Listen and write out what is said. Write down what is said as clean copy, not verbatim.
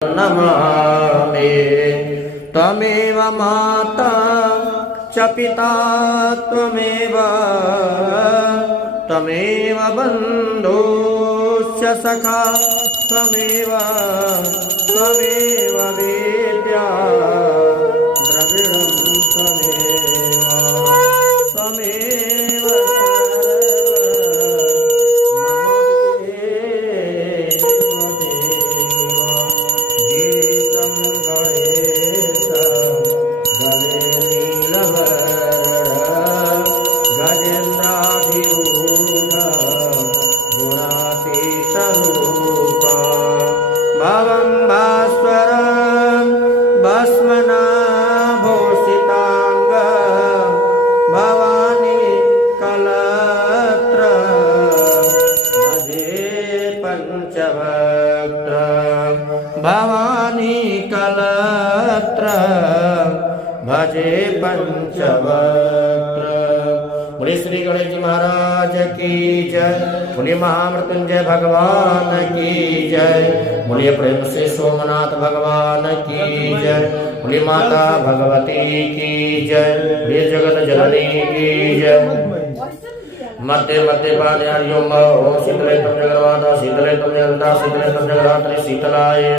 नमामि। त्वमेव माता च पिता त्वमेव त्वमेव बन्धुश्च सखा त्वमेव त्वमेव वेद्या द्रविणं त्वमेव त्वमेव भवं भास्वरं भस्मनाभूषितांग भवानी कलत्र भजे पंचवक्त्र भवानी कलत्र भजे पंचवक्त्र। बोले श्री गणेश जी महाराज की जय। बोले महामृत्युंजय भगवान की जय। बोलिए प्रेम से सोमनाथ भगवान की जय। बोलिए माता भगवती की जय। बोलिए जगत जननी की जय। मध्य मध्य पाद शीतले तुम जगन्नाथ शीतले तुम जगन्नाथ शीतले तुम जगन्नाथ शीतलाय।